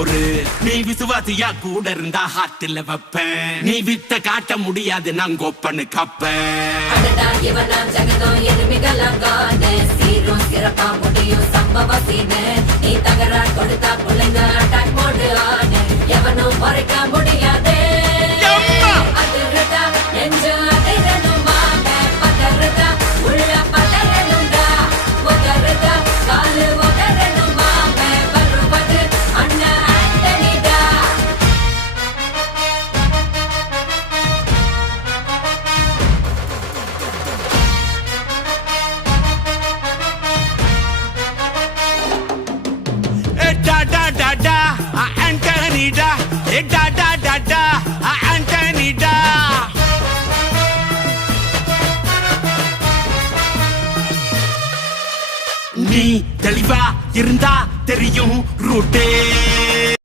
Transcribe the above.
பொறு. நீ விசுவாசியா கூட இருந்தா ஹார்ட்ல வைப்பேன். நீ வித்த காட்ட முடியாது நான் கோப்பனு கப்பேன். சீரும் சிறப்பா முடியும் சம்பவ சீனு. நீ தகராறு கொடுத்தா பிள்ளைங்க அட்டாக் மோடு ஆனு. எவனும் மறைக்க முடியாது. அதிருதா நெஞ்சு அதிரணுமாங்க. பதறுதா உள்ள பதறணுண்டா. உதறுதா காலு உதறணுமாங்க. வருவது அண்ணன் ஆண்டனிடா. Antonida, da da da da, Antonida. நீ தெளிவா இருந்தா தெரியும் ரூட்டே.